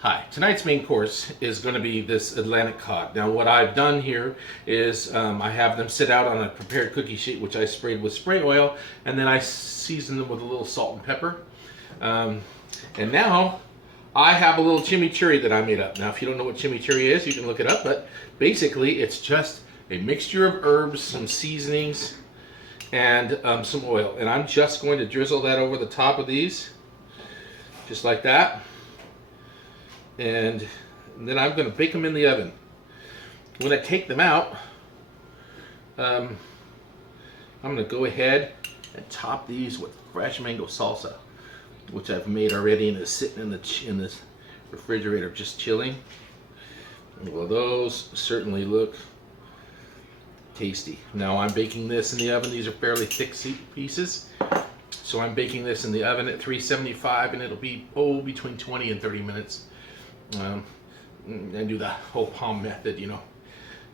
Hi, tonight's main course is going to be this Atlantic cod. Now what I've done here is I have them sit out on a prepared cookie sheet which I sprayed with spray oil, and then I season them with a little salt and pepper. And now I have a little chimichurri that I made up. Now if you don't know what chimichurri is, you can look it up, but basically it's just a mixture of herbs, some seasonings, and some oil. And I'm just going to drizzle that over the top of these, just like that. And then I'm going to bake them in the oven. When I take them out, I'm going to go ahead and top these with fresh mango salsa, which I've made already and is sitting in this refrigerator just chilling. Well, those certainly look tasty. Now I'm baking this in the oven. These are fairly thick pieces. So I'm baking this in the oven at 375, and it'll be between 20 and 30 minutes. And do the whole palm method, you know.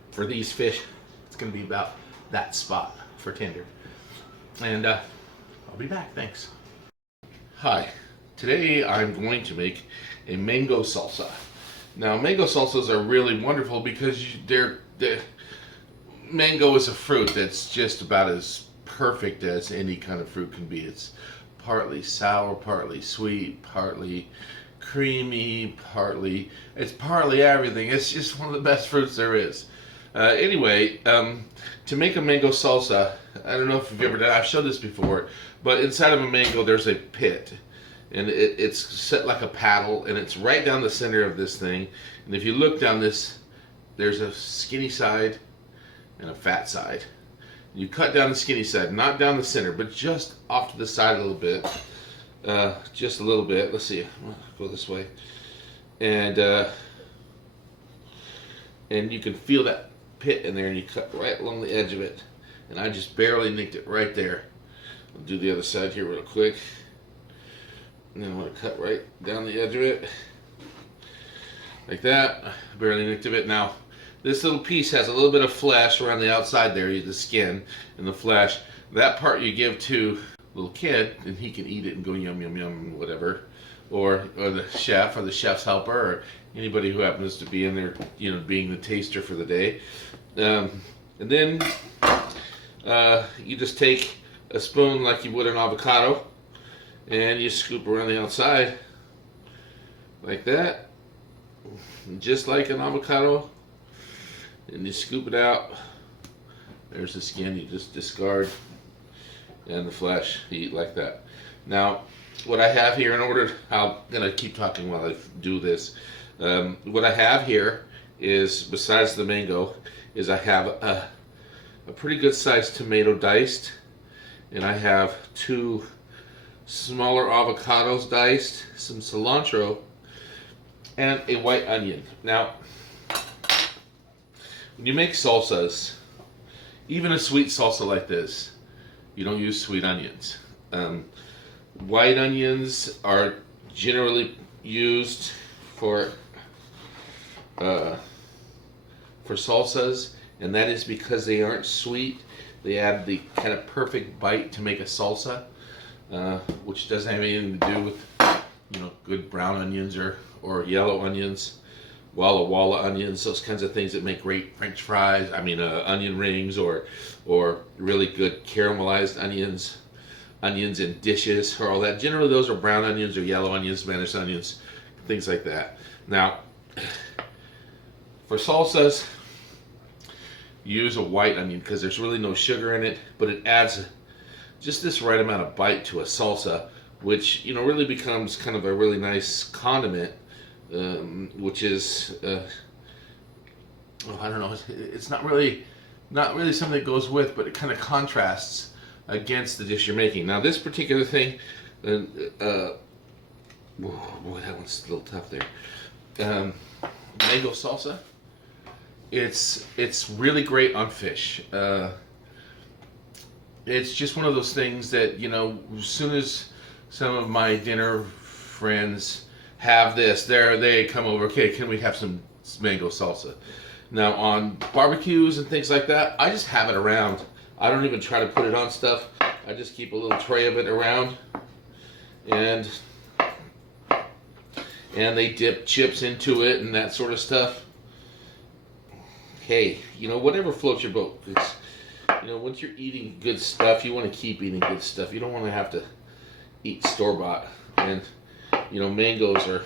For these fish, it's going to be about that spot for tender. And I'll be back. Thanks. Hi. Today I'm going to make a mango salsa. Now mango salsas are really wonderful because they're mango is a fruit that's just about as perfect as any kind of fruit can be. It's partly sour, partly sweet, partly creamy, it's partly everything. It's just one of the best fruits there is. Anyway, to make a mango salsa, I don't know if you've ever done, I've showed this before, but inside of a mango there's a pit, and it's set like a paddle, and it's right down the center of this thing. And if you look down this, there's a skinny side and a fat side. You cut down the skinny side, not down the center, but just off to the side a little bit. Just a little bit. Let's see. I'll go this way, and you can feel that pit in there, and you cut right along the edge of it. And I just barely nicked it right there. I'll do the other side here real quick, and then I'm going to cut right down the edge of it, like that. Barely nicked it. Now, this little piece has a little bit of flesh around the outside there, the skin and the flesh. That part you give to little kid, and he can eat it and go yum yum yum, whatever, or the chef or the chef's helper or anybody who happens to be in there, you know, being the taster for the day. And then you just take a spoon like you would an avocado, and you scoop around the outside like that, just like an avocado, and you scoop it out. There's the skin, you just discard, and the flesh, you eat like that. Now, what I have here, I'm going to keep talking while I do this. What I have here is, besides the mango, is I have a pretty good sized tomato diced, and I have 2 smaller avocados diced, some cilantro, and a white onion. Now, when you make salsas, even a sweet salsa like this, you don't use sweet onions. White onions are generally used for salsas, and that is because they aren't sweet. They add the kind of perfect bite to make a salsa, which doesn't have anything to do with, you know, good brown onions or yellow onions, Walla Walla onions, those kinds of things that make great French fries. I mean, onion rings, or really good caramelized onions in dishes, or all that. Generally, those are brown onions or yellow onions, Spanish onions, things like that. Now, for salsas, use a white onion because there's really no sugar in it, but it adds just this right amount of bite to a salsa, which, you know, really becomes kind of a really nice condiment. Which is, I don't know, it's not really something that goes with, but it kind of contrasts against the dish you're making. Now this particular thing, whoa, boy, that one's a little tough there. Mango salsa, it's really great on fish. It's just one of those things that, you know, as soon as some of my dinner friends have this, they come over, okay, can we have some mango salsa? Now on barbecues and things like that, I just have it around. I don't even try to put it on stuff. I just keep a little tray of it around, and and they dip chips into it and that sort of stuff. Hey, whatever floats your boat. It's, once you're eating good stuff, you want to keep eating good stuff. You don't want to have to eat store-bought. And, mangoes are,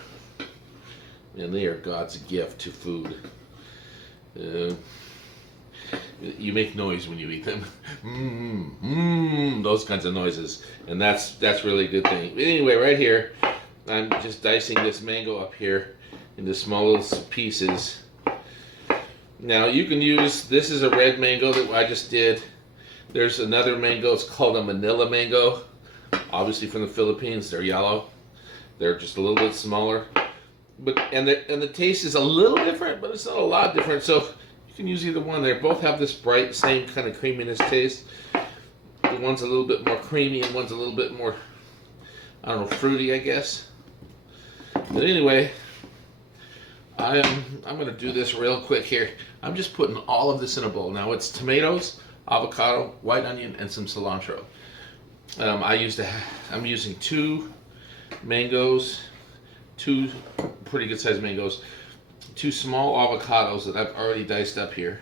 and they are God's gift to food. You make noise when you eat them. Those kinds of noises. And that's really a good thing. But anyway, right here, I'm just dicing this mango up here into small little pieces. Now you can use, this is a red mango that I just did. There's another mango, it's called a Manila mango. Obviously from the Philippines, they're yellow. They're just a little bit smaller. And the taste is a little different, but it's not a lot different. So you can use either one. They both have this bright, same kind of creaminess taste. The one's a little bit more creamy and one's a little bit more, I don't know, fruity, I guess. But anyway, I'm going to do this real quick here. I'm just putting all of this in a bowl. Now it's tomatoes, avocado, white onion, and some cilantro. I'm using 2 mangoes, 2 pretty good sized mangoes, 2 small avocados that I've already diced up here,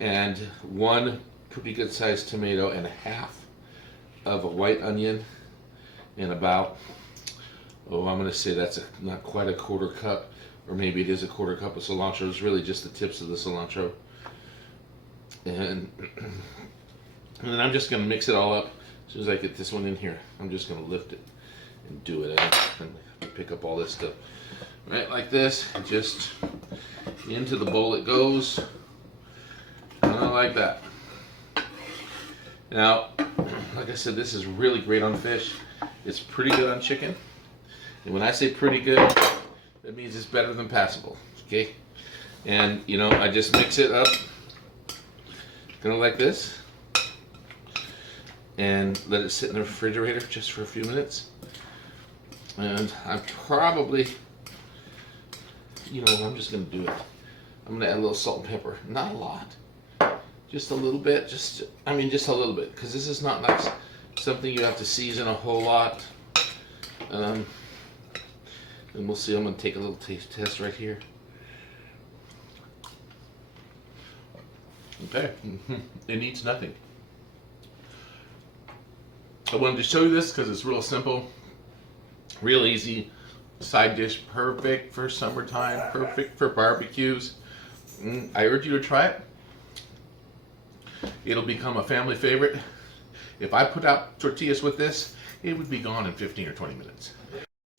and 1 pretty good sized tomato, and a half of a white onion, and about, I'm going to say that's not quite a 1/4 cup, or maybe it is a 1/4 cup of cilantro. It's really just the tips of the cilantro. And then I'm just going to mix it all up. As soon as I get this one in here, I'm just going to lift it and do it. And pick up all this stuff. Right, like this. Just into the bowl it goes. Kind of like that. Now, like I said, this is really great on fish. It's pretty good on chicken. And when I say pretty good, that means it's better than passable. Okay? And, I just mix it up. Kind of like this. And let it sit in the refrigerator just for a few minutes. And I'm probably, I'm just going to do it. I'm going to add a little salt and pepper. Not a lot. Just a little bit. Just a little bit. Because this is not like something you have to season a whole lot. And we'll see. I'm going to take a little taste test right here. Okay. It needs nothing. I wanted to show you this because it's real simple, real easy, side dish, perfect for summertime, perfect for barbecues. I urge you to try it. It'll become a family favorite. If I put out tortillas with this, it would be gone in 15 or 20 minutes.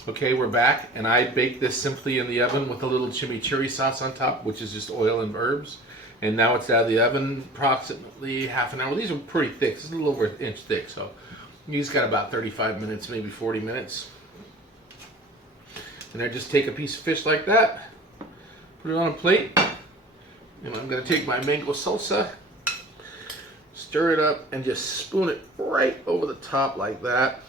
Okay, we're back, and I baked this simply in the oven with a little chimichurri sauce on top, which is just oil and herbs. And now it's out of the oven approximately half an hour. These are pretty thick. It's a little over an inch thick, so these got about 35 minutes, maybe 40 minutes. And I just take a piece of fish like that, put it on a plate, and I'm going to take my mango salsa, stir it up, and just spoon it right over the top like that.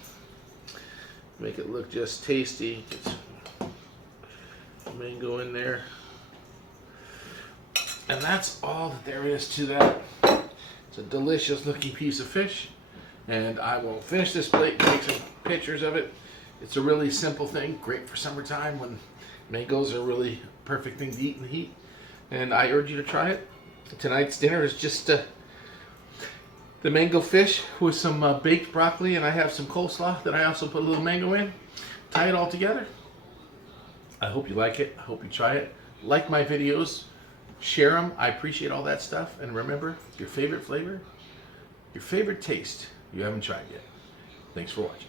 Make it look just tasty. Get some mango in there. And that's all that there is to that. It's a delicious looking piece of fish. And I will finish this plate and take some pictures of it. It's a really simple thing, great for summertime when mangoes are really a perfect thing to eat in the heat. And I urge you to try it. Tonight's dinner is just the mango fish with some baked broccoli, and I have some coleslaw that I also put a little mango in. Tie it all together. I hope you like it. I hope you try it. Like my videos. Share them. I appreciate all that stuff. And remember, your favorite flavor, your favorite taste, you haven't tried yet. Thanks for watching.